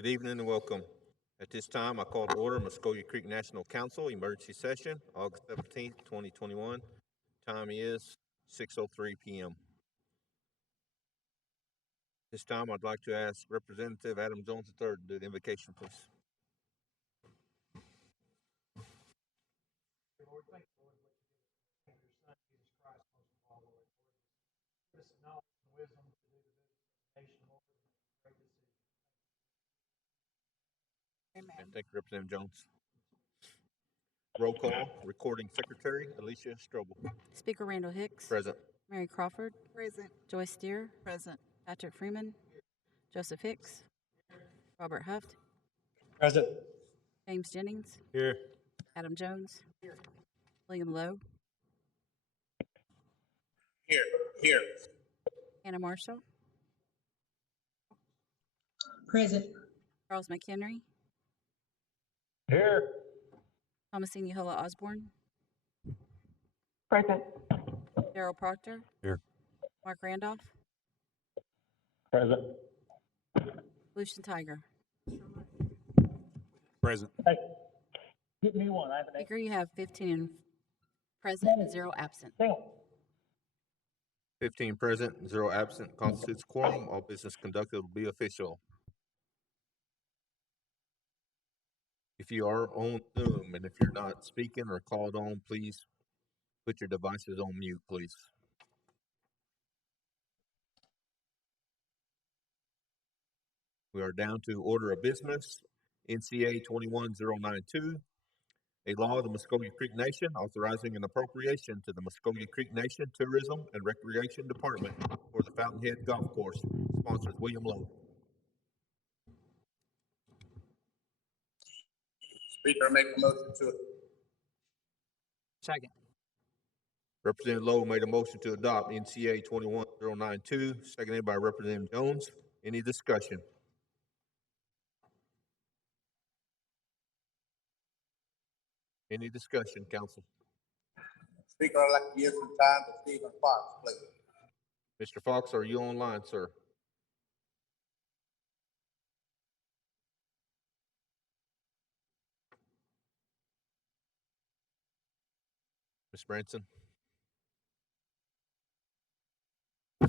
Good evening and welcome. At this time, I call to order Muskogee Creek National Council Emergency Session, August 17th, 2021. Time is 6:03 p.m. This time, I'd like to ask Representative Adam Jones III to do the invocation, please. Lord, thank you, Lord, what you did in your Son, Jesus Christ, most of all, Lord. Give us the knowledge and wisdom to do the business of the nation, Lord, and make great decisions. And thank you, Representative Jones. Roll call, Recording Secretary Alicia Strobel. Speaker Randall Hicks. Present. Mary Crawford. Present. Joyce Steer. Present. Patrick Freeman. Joseph Hicks. Robert Huft. Present. James Jennings. Here. Adam Jones. William Lowe. Here. Hannah Marshall. Present. Charles McHenry. Here. Thomasine Yahola Osborne. Present. Daryl Proctor. Here. Mark Randolph. Present. Lucian Tiger. Present. Hey, get me one. I have an Speaker, you have 15 present and 0 absent. single. 15 present, 0 absent, constitutes quorum. All business conducted will be official. If you are on Zoom and if you're not speaking or called on, please put your devices on mute, please. We are down to order of business, NCA 21092, a law of the Muskogee Creek Nation authorizing an appropriation to the Muskogee Creek Nation Tourism and Recreation Department for the Fountainhead Golf Course. Sponsors William Lowe. Speaker, make a motion to Second. Representative Lowe made a motion to adopt NCA 21092, seconded by Representative Jones. Any discussion? Any discussion, council? Speaker, I'd like to give some time to Stephen Fox, please. Mr. Fox, are you online, sir? Ms. Branson? No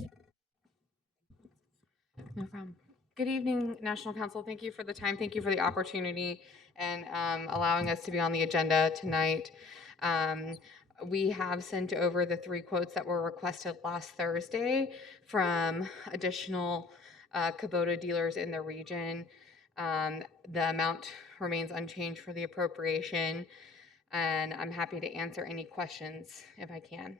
problem. Good evening, National Council. Thank you for the time. Thank you for the opportunity and allowing us to be on the agenda tonight. We have sent over the 3 quotes that were requested last Thursday from additional Kubota dealers in the region. The amount remains unchanged for the appropriation, and I'm happy to answer any questions if I can.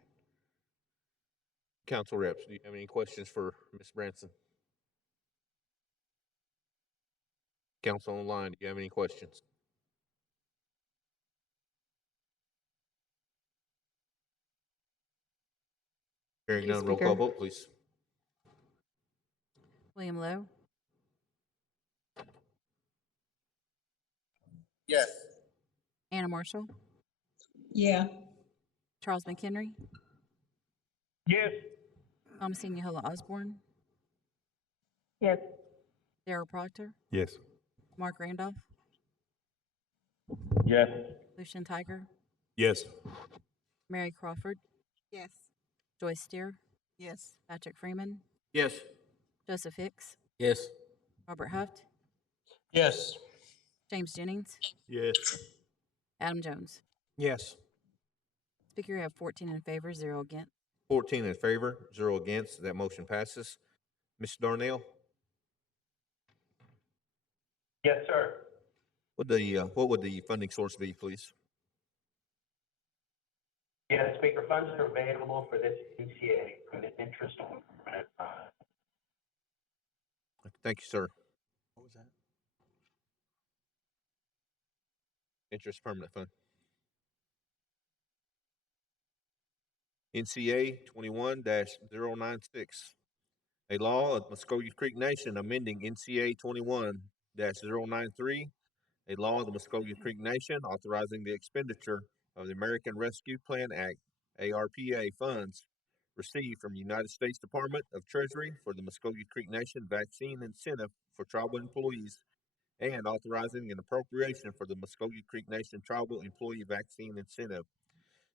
Council reps, do you have any questions for Ms. Branson? Council online, do you have any questions? Hearing Thank you, none, roll call Speaker. vote, please. William Lowe. Yes. Hannah Marshall. Yeah. Charles McHenry. Yes. Thomasine Yahola Osborne. Yes. Daryl Proctor. Yes. Mark Randolph. Yes. Lucian Tiger. Yes. Mary Crawford. Yes. Joyce Steer. Yes. Patrick Freeman. Yes. Joseph Hicks. Yes. Robert Huft. Yes. James Jennings. Yes. Adam Jones. Yes. Speaker, you have 14 in favor, 0 against. 14 in favor, 0 against. That motion passes. Mr. Darnell, Yes, sir. what would the funding source be, please? Yes, Speaker, funds are available for this NCA from the interest on permanent funds. Thank you, sir. What was that? Interest permanent fund. NCA 21-096, a law of Muskogee Creek Nation amending NCA 21-093, a law of the Muskogee Creek Nation authorizing the expenditure of the American Rescue Plan Act, ARPA funds received from the United States Department of Treasury for the Muskogee Creek Nation vaccine incentive for tribal employees and authorizing an appropriation for the Muskogee Creek Nation Tribal Employee Vaccine Incentive.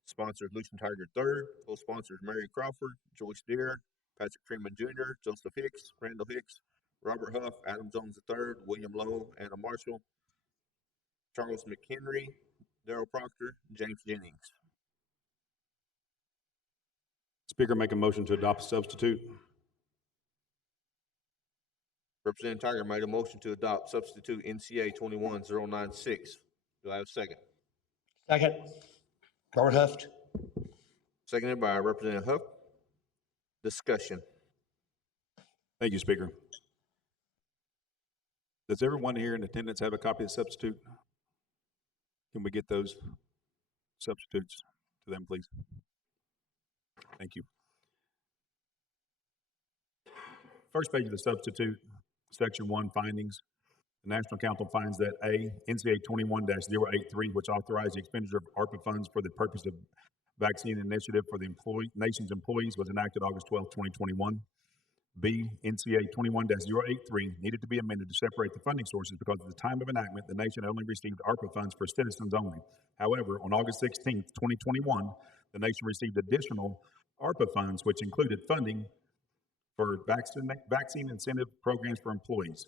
Sponsors Lucian Tiger III, co-sponsors Mary Crawford, Joyce Deere, Patrick Freeman Jr., Joseph Hicks, Randall Hicks, Robert Huff, Adam Jones III, William Lowe, Anna Marshall, Charles McHenry, Darrell Proctor, James Jennings. Speaker, make a motion to adopt a substitute. Representative Tiger made a motion to adopt substitute NCA 21096. Do I have a second? Second. Robert Huft. Seconded by Representative Huff. Discussion. Thank you, Speaker. Does everyone here in attendance have a copy of the substitute? Can we get those substitutes to them, please? Thank you. First page of the substitute, Section 1, Findings. The National Council finds that A, NCA 21-083, which authorized the expenditure of ARPA funds for the purpose of vaccine initiative for the nation's employees, was enacted August 12, 2021. B, NCA 21-083 needed to be amended to separate the funding sources because at the time of enactment, the nation only received ARPA funds for citizens only. However, on August 16, 2021, the nation received additional ARPA funds, which included funding for vaccine incentive programs for employees.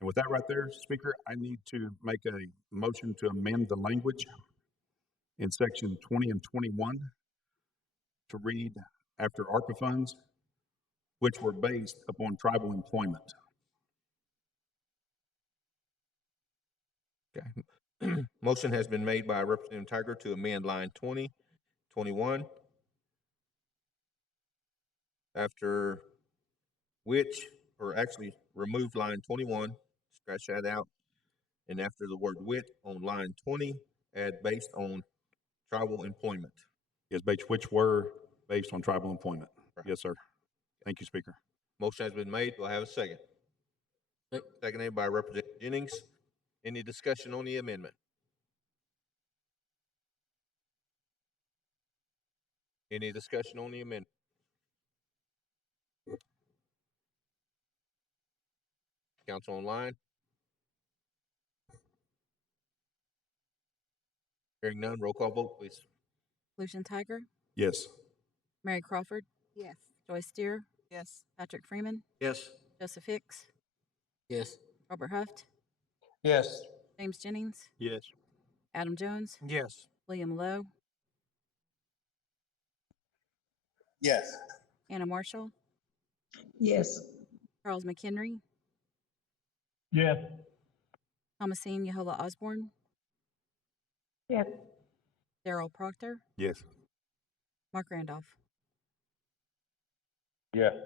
And with that right there, Speaker, I need to make a motion to amend the language in section 20 and 21 to read after ARPA funds, which were based upon tribal employment. Okay. Motion has been made by Representative Tiger to amend line 20, 21, after which, or actually remove line 21, scratch that out, and after the word "which" on line 20, add "based on tribal employment." Yes, which were based on tribal employment. Right. Yes, sir. Thank you, Speaker. Motion has been made. Do I have a second? Seconded by Representative Jennings. Any discussion on the amendment? Any discussion on the amendment? Council online? Hearing none, roll call vote, please. Lucian Tiger, Yes. Mary Crawford, Yes. Joyce Deere, Yes. Patrick Freeman, Yes. Joseph Hicks, Yes. Robert Huft, Yes. James Jennings, Yes. Adam Jones, Yes. William Lowe, Yes. Anna Marshall, Yes. Charles McHenry, Yes. Thomasine Yahola Osborne, Yes. Darrell Proctor, Yes. Mark Randolph. Yeah.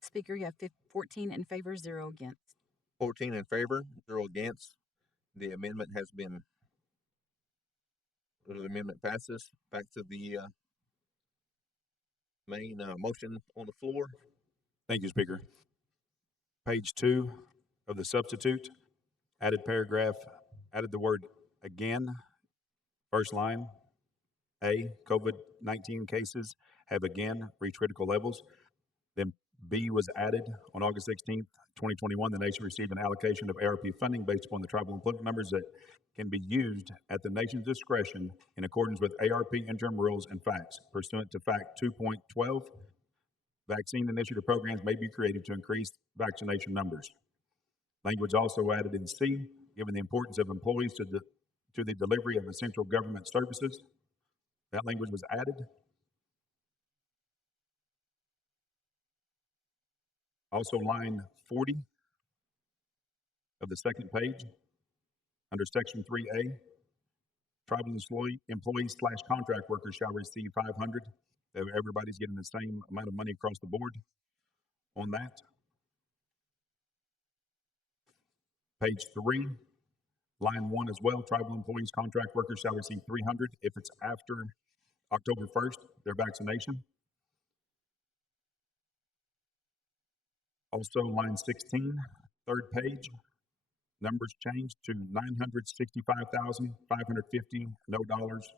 Speaker, you have 14 in favor, 0 against. 14 in favor, 0 against. The amendment has been, the amendment passes. Back to the main motion on the floor. Thank you, Speaker. Page 2 of the substitute, added paragraph, added the word again. First line, A, COVID-19 cases have again reached critical levels. Then B was added on August 16th, 2021. The nation received an allocation of ARP funding based upon the tribal employment numbers that can be used at the nation's discretion in accordance with ARP interim rules and facts. Pursuant to Fact 2.12, vaccine initiative programs may be created to increase vaccination numbers. Language also added in C, given the importance of employees to the delivery of essential government services. That language was added. Also, line 40 of the second page, under section 3A, tribal employees / contract workers shall receive $500. Everybody's getting the same amount of money across the board on that. Page 3, line 1 as well, tribal employees, contract workers shall receive $300 if it's after October 1st, their vaccination. Also, line 16, third page, numbers changed to $965,550, no dollars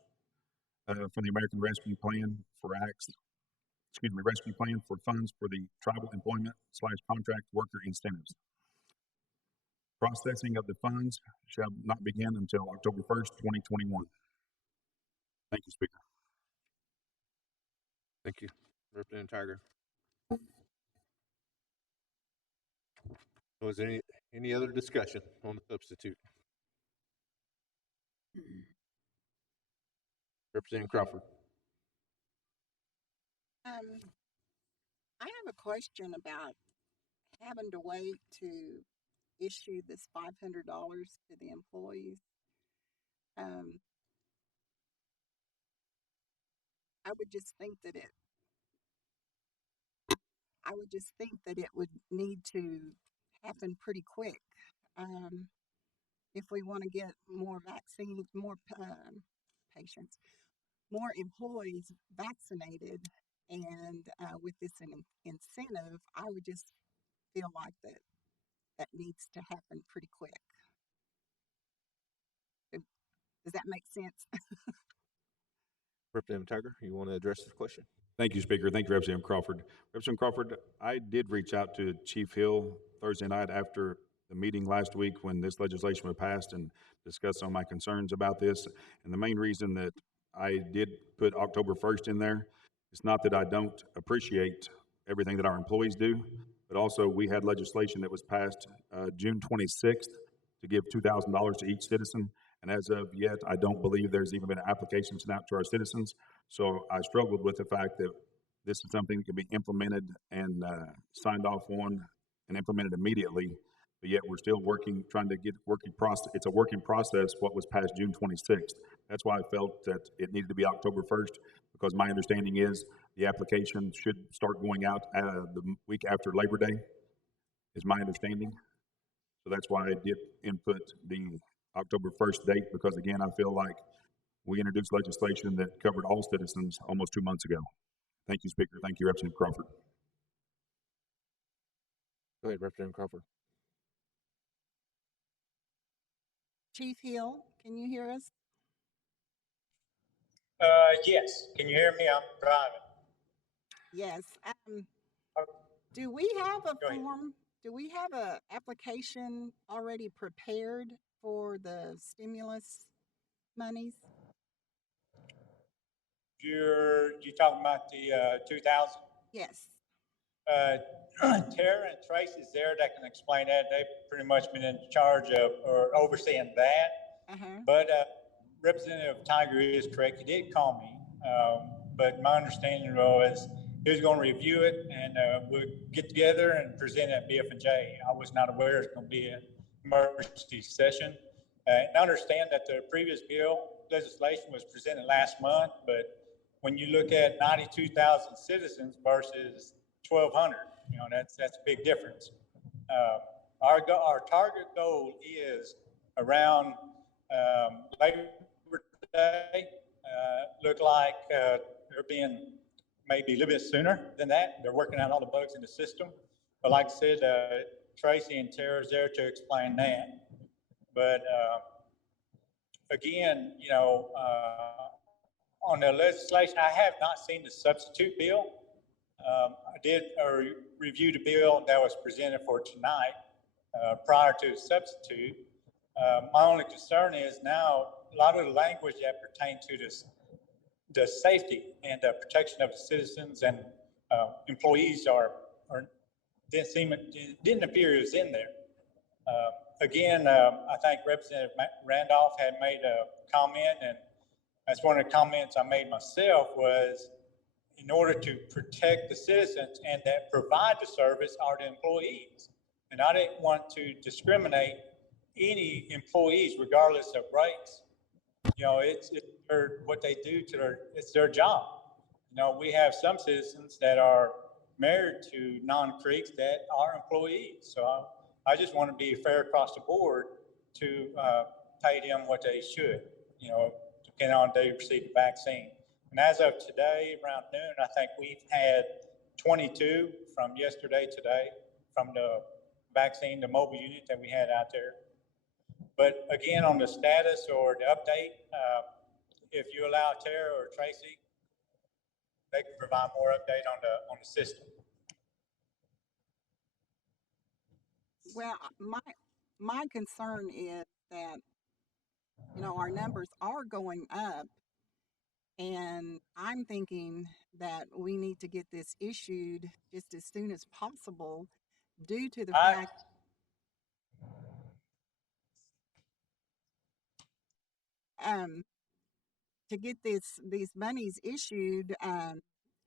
from the American Rescue Plan for Rescue Plan for funds for the tribal employment / contract worker incentives. processing of the funds shall not begin until October 1st, 2021. Thank you, Speaker. Thank you, Representative Tiger. Was there any other discussion on the substitute? Representative Crawford. I have a question about having to wait to issue this $500 to the employees. I would just think that it would need to happen pretty quick. If we want to get more vaccines, more patients, more employees vaccinated, and with this incentive, I would just feel like that needs to happen pretty quick. Does that make sense? Representative Tiger, you want to address this question? Thank you, Speaker. Thank you, Representative Crawford. Representative Crawford, I did reach out to Chief Hill Thursday night after the meeting last week when this legislation was passed and discussed some of my concerns about this. And the main reason that I did put October 1st in there is not that I don't appreciate everything that our employees do, but also we had legislation that was passed June 26th to give $2,000 to each citizen. And as of yet, I don't believe there's even been an application sent out to our citizens. So I struggled with the fact that this is something that can be implemented and signed off on and implemented immediately. But yet we're still trying to get working process. It's a working process, what was passed June 26th. That's why I felt that it needed to be October 1st, because my understanding is the application should start going out the week after Labor Day, is my understanding. So that's why I did input the October 1st date, because again, I feel like we introduced legislation that covered all citizens almost 2 months ago. Thank you, Speaker. Thank you, Representative Crawford. Go ahead, Representative Crawford. Chief Hill, can you hear us? Yes. Can you hear me? I'm driving. Yes. Do we have a Go ahead. form? Do we have a application already prepared for the stimulus monies? You talking about the 2,000? Yes. Tara and Tracy's there that can explain that. They've pretty much been in charge of or overseeing that. But Representative Tiger is correct. He did call me. But my understanding was he was going to review it and we'll get together and present it at BF&J. I was not aware it's going to be an emergency session. And I understand that the previous bill legislation was presented last month, but when you look at 92,000 citizens versus 1,200, that's a big difference. Our target goal is around Labor Day. Look like they're being maybe a little bit sooner than that. They're working out all the bugs in the system. But like I said, Tracy and Tara's there to explain that. But again, on the legislation, I have not seen the substitute bill. I did review the bill that was presented for tonight prior to the substitute. My only concern is now a lot of the language that pertain to the safety and the protection of the citizens and employees didn't appear it was in there. Again, I think Representative Randolph had made a comment, and that's one of the comments I made myself was, in order to protect the citizens and that provide the service are the employees. And I didn't want to discriminate any employees regardless of race. It's what they do it's their job. We have some citizens that are married to non-Creeks that are employees. So I just want to be fair across the board to pay them what they should, depending on if they receive the vaccine. And as of today, around noon, I think we've had 22 from yesterday, today, from the vaccine, the mobile unit that we had out there. But again, on the status or the update, if you allow Tara or Tracy, they can provide more update on the system. Well, my concern is that, you know, our numbers are going up, and I'm thinking that we need to get this issued just as soon as possible due to the I, fact um, to get these monies issued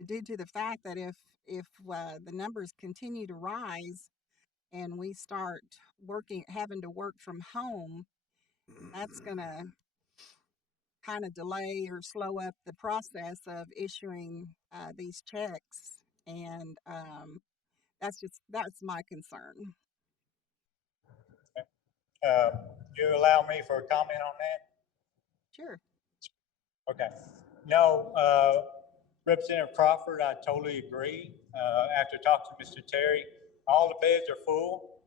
due to the fact that if the numbers continue to rise and we start having to work from home, that's going to kind of delay or slow up the process of issuing these checks. And that's my concern. you allow me for a comment on that? Sure. Okay. No, Representative Crawford, I totally agree. After talking to Mr. Terry, all the beds are full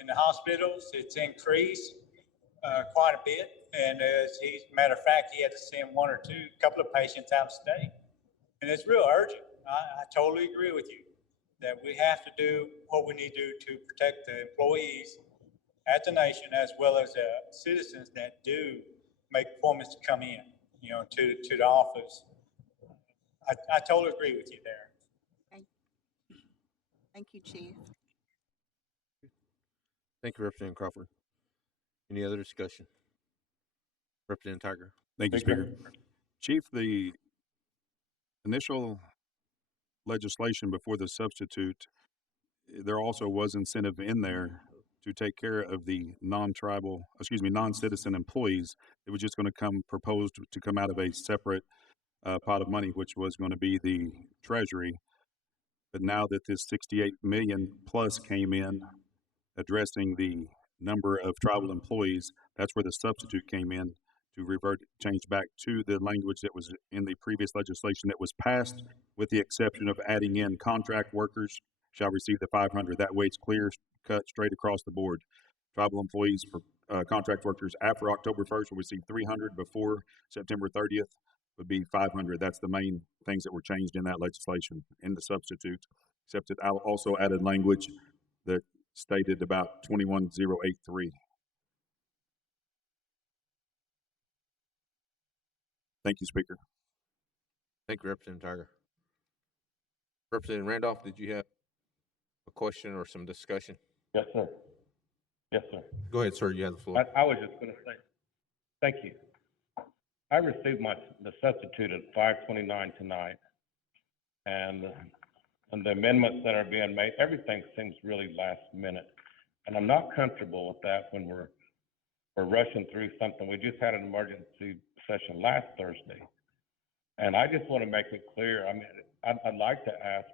in the hospitals. It's increased quite a bit. And matter of fact, he had to send one or two, couple of patients out of state. And it's real urgent. I totally agree with you that we have to do what we need to do to protect the employees at the nation as well as citizens that do make appointments to come in, you know, to the office. I totally agree with you there. Thank you, Chief. Thank you, Representative Crawford. Any other discussion? Representative Tiger. Thank you, Speaker. Chief, the initial legislation before the substitute, there also was incentive in there to take care of the non-citizen employees. It was just going to come proposed to come out of a separate pot of money, which was going to be the Treasury. But now that this 68 million plus came in, addressing the number of tribal employees, that's where the substitute came in to change back to the language that was in the previous legislation that was passed, with the exception of adding in contract workers shall receive the 500. That way it's clear cut straight across the board. Tribal employees for contract workers after October 1st will receive 300, before September 30th would be 500. That's the main things that were changed in that legislation in the substitute, except it also added language that stated about 21083. Thank you, Speaker. Thank you, Representative Tiger. Representative Randolph, did you have a question or some discussion? Yes, sir. Yes, sir. Go ahead, sir. You have the floor. I was just going to say, thank you. I received the substitute at 5:29 tonight, and the amendments that are being made, everything seems really last minute, and I'm not comfortable with that when we're rushing through something. We just had an emergency session last Thursday, and I just want to make it clear. I mean, I'd like to ask,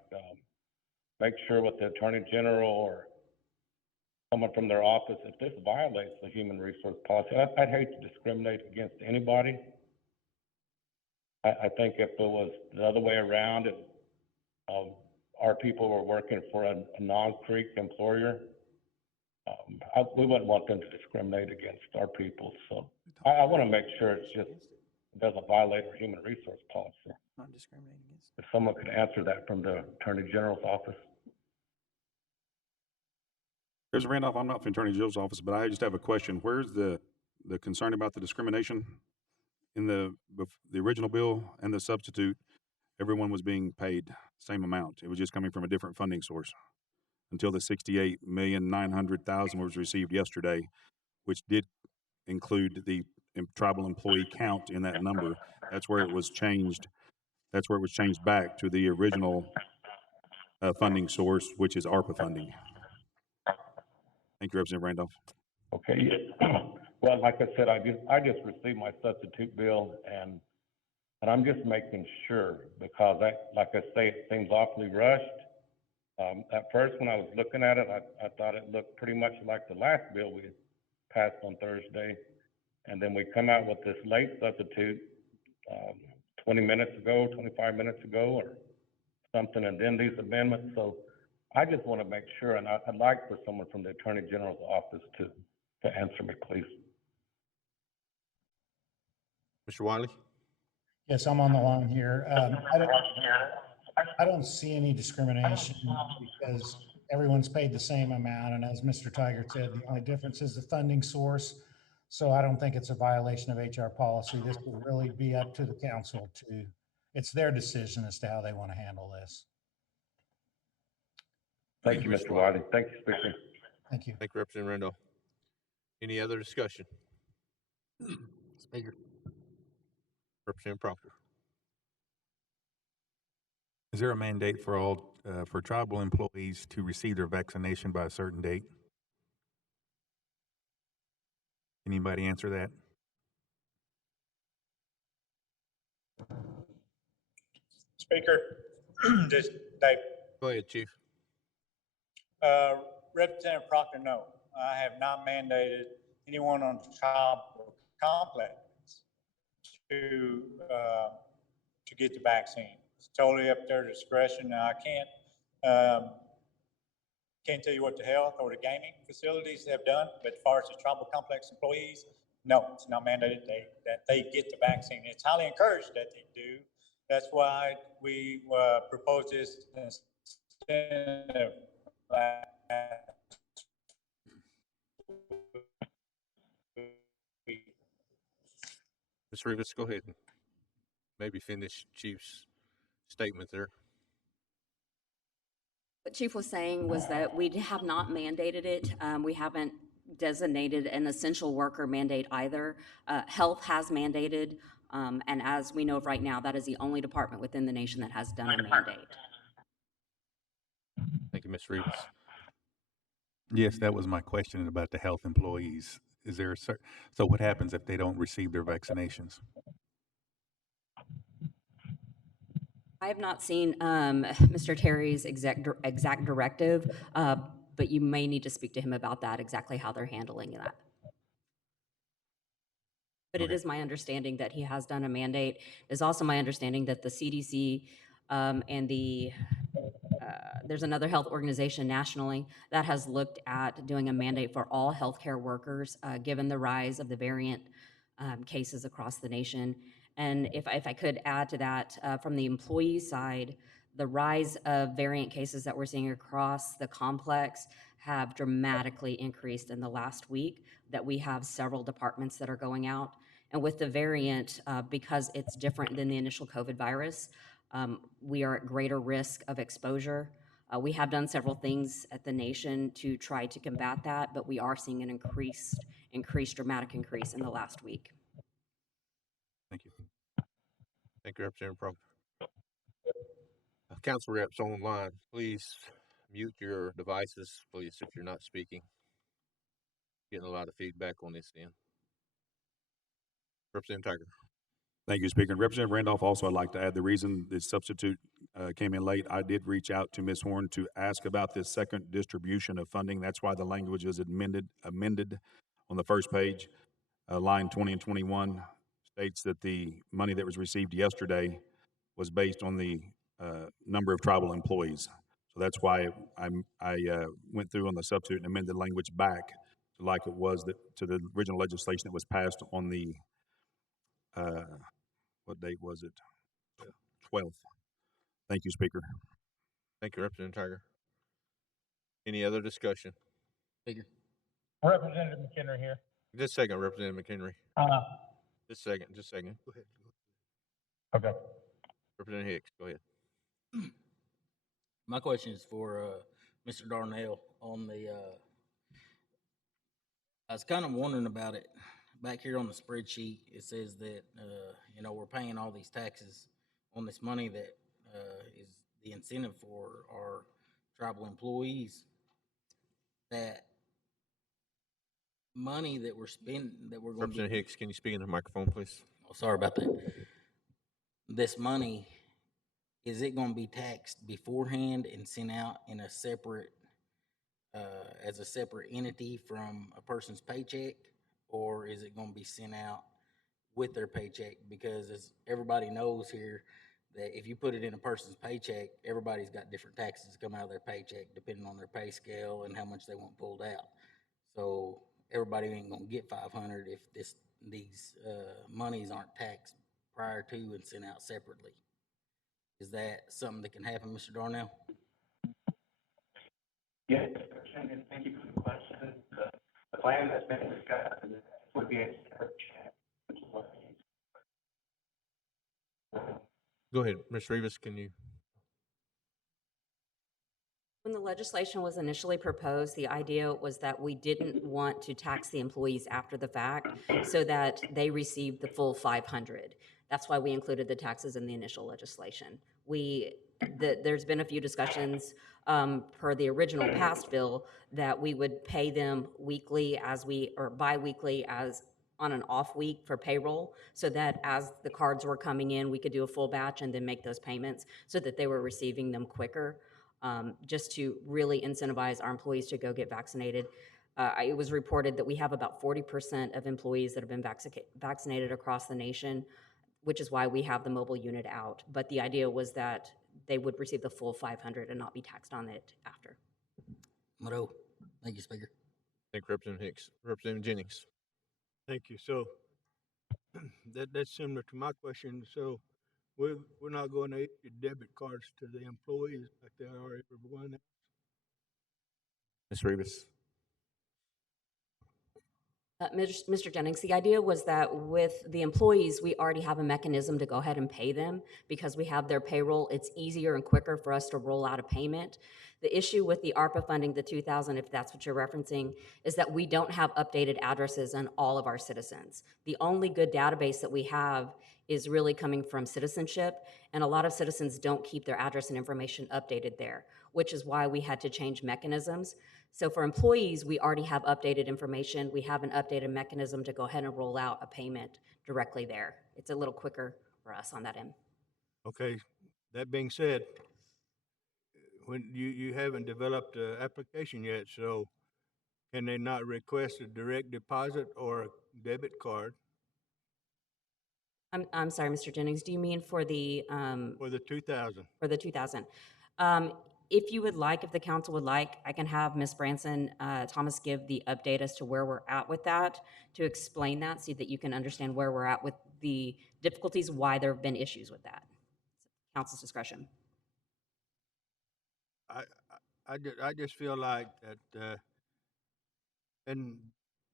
make sure with the Attorney General or someone from their office, if this violates the human resource policy. I'd hate to discriminate against anybody. I think if it was the other way around, if our people were working for a non-Creek employer, we wouldn't want them to discriminate against our people. So I want to make sure it doesn't violate our human resource policy. Not discriminating against. If someone could answer that from the Attorney General's office. Mr. Randolph, I'm not from Attorney General's office, but I just have a question. Where's the concern about the discrimination? In the original bill and the substitute, everyone was being paid same amount. It was just coming from a different funding source until the 68,900,000 was received yesterday, which did include the tribal employee count in that number. That's where it was changed. That's where it was changed back to the original funding source, which is ARPA funding. Thank you, Representative Randolph. Okay. Well, like I said, I just received my substitute bill, and I'm just making sure, because like I say, it seems awfully rushed. At first, when I was looking at it, I thought it looked pretty much like the last bill we passed on Thursday, and then we come out with this late substitute 20 minutes ago, 25 minutes ago, or something, and then these amendments. So I just want to make sure, and I'd like for someone from the Attorney General's office to answer me, please. Mr. Wiley? Yes, I'm on the line here. I don't see any discrimination because everyone's paid the same amount. And as Mr. Tiger said, the only difference is the funding source. So I don't think it's a violation of HR policy. This will really be up to the council to, it's their decision as to how they want to handle this. Thank you, Mr. Wiley. Thank you, Speaker. Thank you. Thank you, Representative Randolph. Any other discussion? Speaker. Representative Proctor. Is there a mandate for all, for tribal employees to receive their vaccination by a certain date? Anybody answer that? Speaker, just Dave. Go ahead, Chief. Representative Proctor, no, I have not mandated anyone on the tribal complex to get the vaccine. It's totally up to their discretion. Now, I can't tell you what the health or the gaming facilities have done, but as far as the tribal complex employees, no, it's not mandated that they get the vaccine. It's highly encouraged that they do. That's why we proposed this incentive Ms. Rivas, go ahead and maybe finish Chief's statement there. What Chief was saying was that we have not mandated it. We haven't designated an essential worker mandate either. Health has mandated, and as we know of right now, that is the only department within the nation that has done a mandate. Thank you, Ms. Rivas. Yes, that was my question about the health employees. Is there a so what happens if they don't receive their vaccinations? I have not seen Mr. Terry's exact directive, but you may need to speak to him about that, exactly how they're handling that. But it is my understanding that he has done a mandate. It's also my understanding that the CDC and there's another health organization nationally that has looked at doing a mandate for all healthcare workers, given the rise of the variant cases across the nation. And if I could add to that, from the employee side, the rise of variant cases that we're seeing across the complex have dramatically increased in the last week, that we have several departments that are going out. And with the variant, because it's different than the initial COVID virus, we are at greater risk of exposure. We have done several things at the nation to try to combat that, but we are seeing an dramatic increase in the last week. Thank you. Thank you, Representative Proctor. Council reps online, please mute your devices, please, if you're not speaking. Getting a lot of feedback on this end. Representative Tiger. Thank you, Speaker. And Representative Randolph, also I'd like to add the reason the substitute came in late. I did reach out to Ms. Horn to ask about this second distribution of funding. That's why the language is amended on the first page. Line 20 and 21 states that the money that was received yesterday was based on the number of tribal employees. So that's why I went through on the substitute and amended language back to like it was to the original legislation that was passed on the what date was it? 12th. Thank you, Speaker. Thank you, Representative Tiger. Any other discussion? Speaker. Representative McHenry here. Just a second, Representative McHenry. Just a second. Go ahead. Okay. Representative Hicks, go ahead. My question is for Mr. Darnell on the, I was kind of wondering about it. Back here on the spreadsheet, it says that, we're paying all these taxes on this money that is the incentive for our tribal employees. That money that we're spending, that we're going to Representative Hicks, can you speak in the microphone, please? Oh, sorry about that. This money, is it going to be taxed beforehand and sent out in a separate, as a separate entity from a person's paycheck? Or is it going to be sent out with their paycheck? Because as everybody knows here, that if you put it in a person's paycheck, everybody's got different taxes come out of their paycheck depending on their pay scale and how much they want pulled out. So everybody ain't going to get $500 if these monies aren't taxed prior to and sent out separately. Is that something that can happen, Mr. Darnell? Yes, Representative, thank you for the question. The plan that's been discussed would be a separate check. Go ahead, Ms. Rivas, can you? When the legislation was initially proposed, the idea was that we didn't want to tax the employees after the fact so that they received the full 500. That's why we included the taxes in the initial legislation. There's been a few discussions per the original passed bill that we would pay them weekly or bi-weekly as on an off week for payroll, so that as the cards were coming in, we could do a full batch and then make those payments so that they were receiving them quicker. Just to really incentivize our employees to go get vaccinated. It was reported that we have about 40% of employees that have been vaccinated across the nation, which is why we have the mobile unit out. But the idea was that they would receive the full 500 and not be taxed on it after. Moreau. Thank you, Speaker. Thank you, Representative Hicks. Representative Jennings. Thank you. So that's similar to my question. So we're not going to issue debit cards to the employees like they are everyone else. Ms. Rivas. Mr. Jennings, the idea was that with the employees, we already have a mechanism to go ahead and pay them because we have their payroll. It's easier and quicker for us to roll out a payment. The issue with the ARPA funding, the 2,000, if that's what you're referencing, is that we don't have updated addresses on all of our citizens. The only good database that we have is really coming from citizenship, and a lot of citizens don't keep their address and information updated there, which is why we had to change mechanisms. So for employees, we already have updated information. We have an updated mechanism to go ahead and roll out a payment directly there. It's a little quicker for us on that end. Okay, that being said, when you haven't developed an application yet, so can they not request a direct deposit or a debit card? I'm sorry, Mr. Jennings, do you mean for the 2,000? For the 2,000. If you would like, if the council would like, I can have Ms. Branson Thomas give the update as to where we're at with that, to explain that so that you can understand where we're at with the difficulties, why there have been issues with that. Council's discretion. I just feel like that in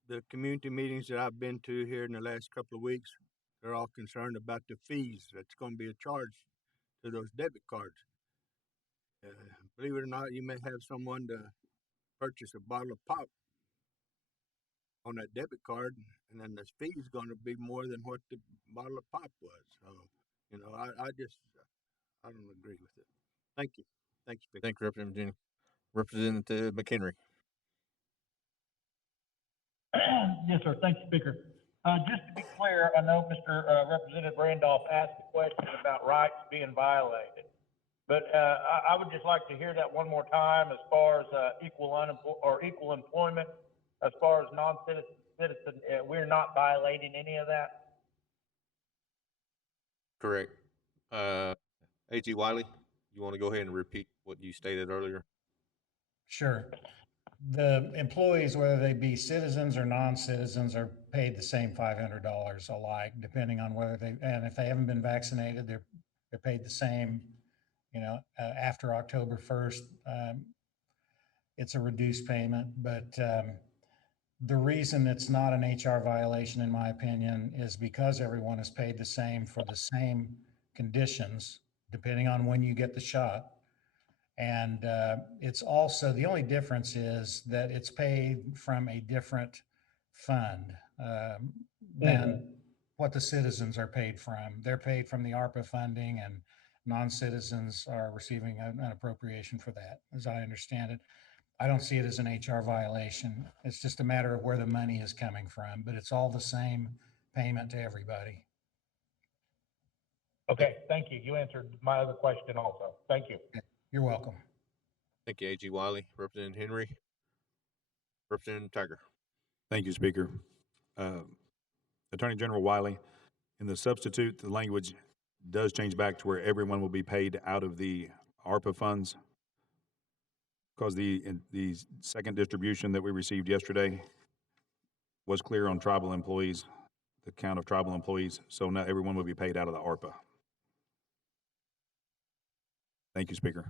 the community meetings that I've been to here in the last couple of weeks, they're all concerned about the fees that's going to be a charge to those debit cards. Believe it or not, you may have someone to purchase a bottle of pop on that debit card, and then the fee is going to be more than what the bottle of pop was. So, I don't agree with it. Thank you. Thank you, Speaker. Thank you, Representative Jennings. Representative McHenry. Yes, sir. Thank you, Speaker. Just to be clear, I know Mr. Representative Randolph asked a question about rights being violated. But I would just like to hear that one more time as far as equal employment, as far as non-citizen, we're not violating any of that? Correct. A.G. Wiley, you want to go ahead and repeat what you stated earlier? Sure. The employees, whether they be citizens or non-citizens, are paid the same $500 alike, depending on whether and if they haven't been vaccinated, they're paid the same. After October 1st, it's a reduced payment, but the reason it's not an HR violation, in my opinion, is because everyone is paid the same for the same conditions, depending on when you get the shot. And it's also, the only difference is that it's paid from a different fund than what the citizens are paid from. They're paid from the ARPA funding, and non-citizens are receiving an appropriation for that, as I understand it. I don't see it as an HR violation. It's just a matter of where the money is coming from, but it's all the same payment to everybody. Okay, thank you. You answered my other question also. Thank you. You're welcome. Thank you, A.G. Wiley. Representative Henry. Representative Tiger. Thank you, Speaker. Attorney General Wiley, in the substitute, the language does change back to where everyone will be paid out of the ARPA funds, because the second distribution that we received yesterday was clear on tribal employees, the count of tribal employees, so now everyone will be paid out of the ARPA. Thank you, Speaker.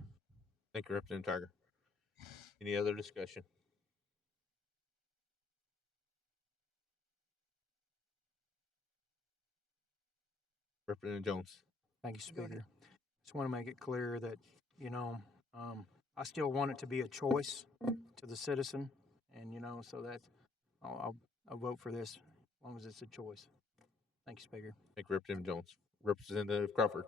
Thank you, Representative Tiger. Any other discussion? Representative Jones. Thank you, Speaker. Just want to make it clear that, I still want it to be a choice to the citizen. And, so that I'll vote for this as long as it's a choice. Thank you, Speaker. Thank you, Representative Jones. Representative Crawford.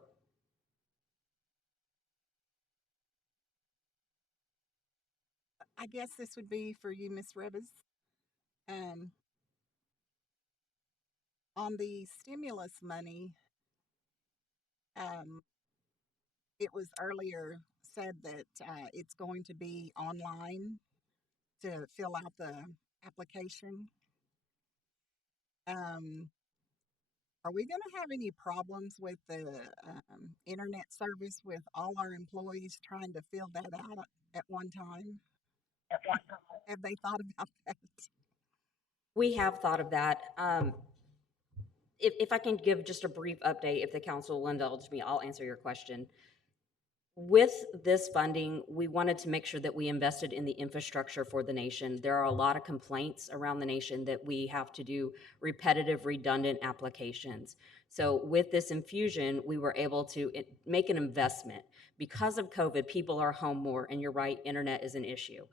I guess this would be for you, Ms. Revis. On the stimulus money, it was earlier said that it's going to be online to fill out the application. Are we going to have any problems with the internet service with all our employees trying to fill that out at one time? Have they thought about that? We have thought of that. If I can give just a brief update, if the council will indulge me, I'll answer your question. With this funding, we wanted to make sure that we invested in the infrastructure for the nation. There are a lot of complaints around the nation that we have to do repetitive, redundant applications. So with this infusion, we were able to make an investment. Because of COVID, people are home more, and you're right, internet is an issue.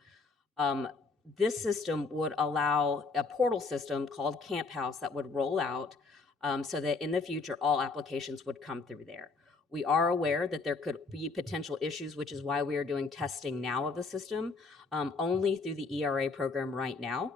This system would allow a portal system called Camp House that would roll out so that in the future, all applications would come through there. We are aware that there could be potential issues, which is why we are doing testing now of the system, only through the ERA program right now.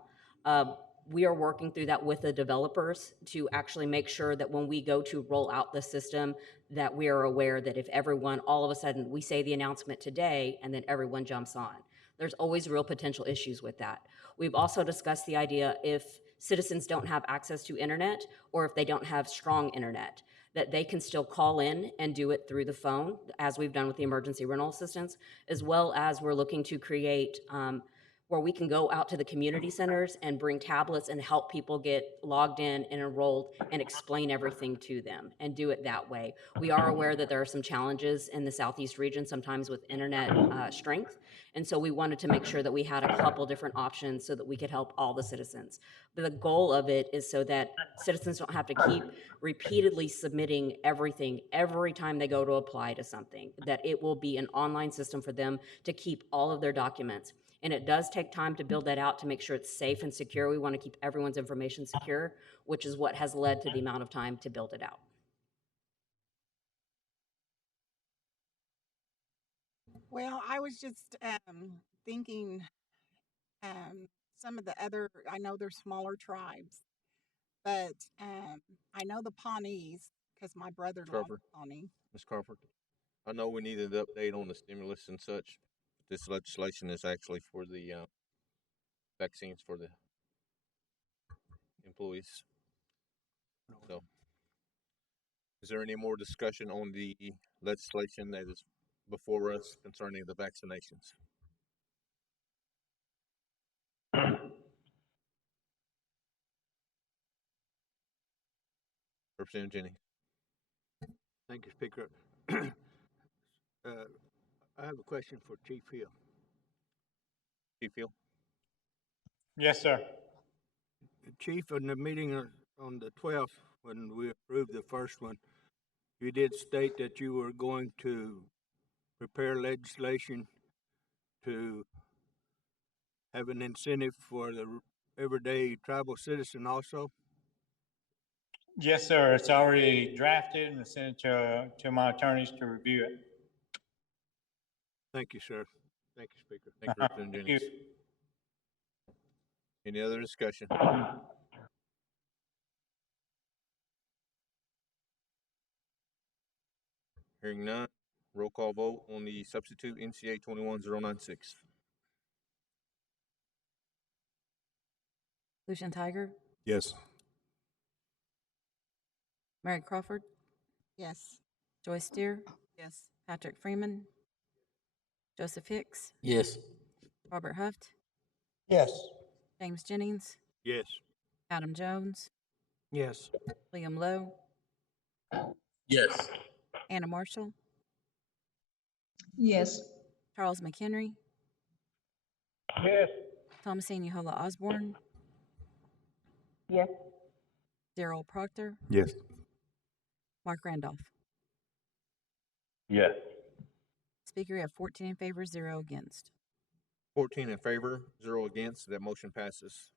We are working through that with the developers to actually make sure that when we go to roll out the system, that we are aware that if everyone, all of a sudden, we say the announcement today and then everyone jumps on. There's always real potential issues with that. We've also discussed the idea if citizens don't have access to internet or if they don't have strong internet, that they can still call in and do it through the phone, as we've done with the emergency rental assistance, as well as we're looking to create where we can go out to the community centers and bring tablets and help people get logged in and enrolled and explain everything to them and do it that way. We are aware that there are some challenges in the Southeast region, sometimes with internet strength. And so we wanted to make sure that we had a couple different options so that we could help all the citizens. But the goal of it is so that citizens don't have to keep repeatedly submitting everything every time they go to apply to something, that it will be an online system for them to keep all of their documents. And it does take time to build that out to make sure it's safe and secure. We want to keep everyone's information secure, which is what has led to the amount of time to build it out. Well, I was just thinking some of the other, I know they're smaller tribes, but I know the Pawnees, because my brother lives in Pawnee. Ms. Crawford, I know we needed an update on the stimulus and such. This legislation is actually for the vaccines for the employees. So, is there any more discussion on the legislation that is before us concerning the vaccinations? Representative Jennings. Thank you, Speaker. I have a question for Chief Hill. Chief Hill? Yes, sir. Chief, in the meeting on the 12th, when we approved the first one, you did state that you were going to prepare legislation to have an incentive for the everyday tribal citizen also? Yes, sir. It's already drafted and sent to my attorneys to review it. Thank you, sir. Thank you, Speaker. Thank you, Representative Jennings. Any other discussion? Hearing none, roll call vote on the substitute NCA 21096. Lucian Tiger, Yes. Mary Crawford, Yes. Joyce Deere, Yes. Patrick Freeman, Joseph Hicks, Yes. Robert Huft, Yes. James Jennings, Yes. Adam Jones, Yes. Liam Lowe, Yes. Anna Marshall, Yes. Charles McHenry, Yes. Thomasine Yohola Osborne, Yes. Daryl Proctor, Yes. Mark Randolph. Yes. Speaker, you have 14 in favor, 0 against. 14 in favor, 0 against. That motion passes.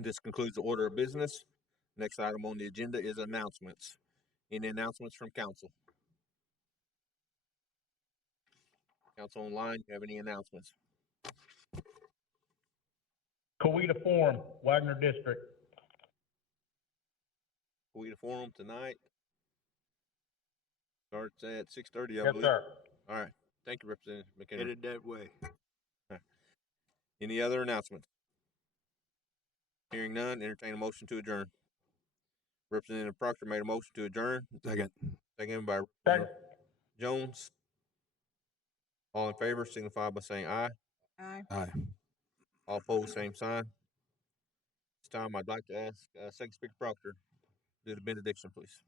This concludes the order of business. Next item on the agenda is announcements. Any announcements from council? Council online, you have any announcements? Coweta Forum, Wagner District. Coweta Forum tonight. Starts at 6:30, I Yes, believe. sir. All right. Thank you, Representative McHenry. Headed that way. Any other announcements? Hearing none, entertain a motion to adjourn. Representative Proctor made a motion to adjourn. Second. Second by Second. Representative Jones. All in favor, signify by saying aye. Aye. Aye. All opposed, same sign. This time, I'd like to ask Second Speaker Proctor to do the benediction, please.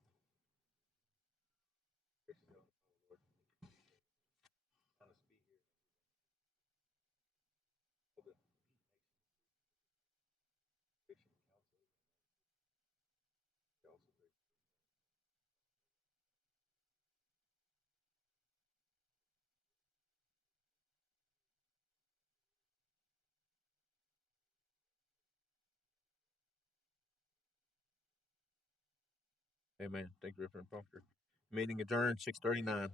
Amen. Thank you, Representative Proctor. Meeting adjourned, 6:39.